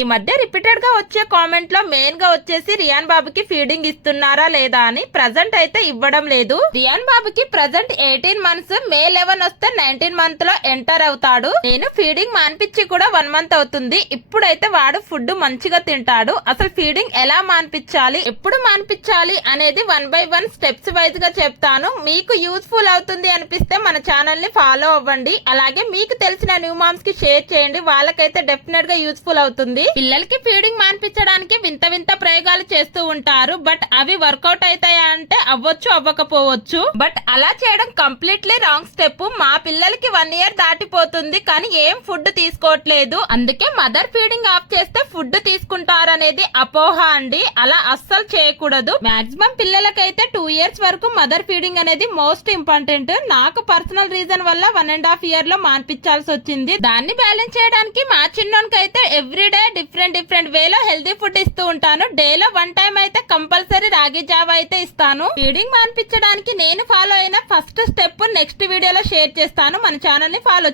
ఈ మధ్య రిపీటెడ్ గా వచ్చే కామెంట్ లో మెయిన్ గా వచ్చేసి రియాన్ బాబుకి ఫీడింగ్ ఇస్తున్నారా లేదా అని. ప్రజెంట్ అయితే ఇవ్వడం లేదు. రియాన్ బాబుకి ప్రజెంట్ 18 మంత్స్, మే 11 వస్తే 19 మంత్ లో ఎంటర్ అవుతాడు. నేను ఫీడింగ్ మాన్పించి కూడా 1 మంత్ అవుతుంది. ఇప్పుడైతే వాడు ఫుడ్ మంచిగా తింటాడు. అసలు ఫీడింగ్ ఎలా మాన్పించాలి, ఎప్పుడు మాన్పించాలి అనేది 1 by 1 స్టెప్స్ వైజ్ గా చెప్తాను. మీకు యూస్ఫుల్ అవుతుంది అనిపిస్తే మన ఛానల్ ని ఫాలో అవ్వండి. అలాగే మీకు తెలిసిన న్యూ మామ్స్ కి షేర్ చేయండి. వాళ్ళకైతే డెఫినెట్ గా యూస్ఫుల్ అవుతుంది. పిల్లలకి ఫీడింగ్ మాన్పించడానికి వింత వింత ప్రయోగాలు చేస్తూ ఉంటారు. బట్ అవి వర్కౌట్ అవుతాయా అంటే అవ్వచ్చు, అవ్వకపోవచ్చు. బట్ అలా చేయడం కంప్లీట్లీ రాంగ్ స్టెప్. మా పిల్లలకి 1 year దాటిపోతుంది కానీ ఏం ఫుడ్ తీసుకోవట్లేదు. అందుకే మదర్ ఫీడింగ్ ఆఫ్ చేస్తే ఫుడ్ తీసుకుంటారనేది అపోహ అండి. అలా అస్సలు చేయకూడదు. మాక్సిమం పిల్లలకైతే 2 years వరకు మదర్ ఫీడింగ్ అనేది మోస్ట్ ఇంపార్టెంట్. నాకు పర్సనల్ రీజన్ వల్ల 1.5 year లో మాన్పించాల్సి వచ్చింది. దాన్ని బ్యాలెన్స్ చేయడానికి మా చిన్నోనికి అయితే ఎవ్రీడే డిఫరెంట్ వేలో హెల్దీ ఫుడ్ ఇస్తూ ఉంటాను. డేలో 1 time అయితే కంపల్సరీ రాగి జావా అయితే ఇస్తాను. ఫీడింగ్ మాన్పించడానికి నేను ఫాలో అయిన ఫస్ట్ స్టెప్ నెక్స్ట్ వీడియోలో షేర్ చేస్తాను. మన ఛానల్ ని ఫాలో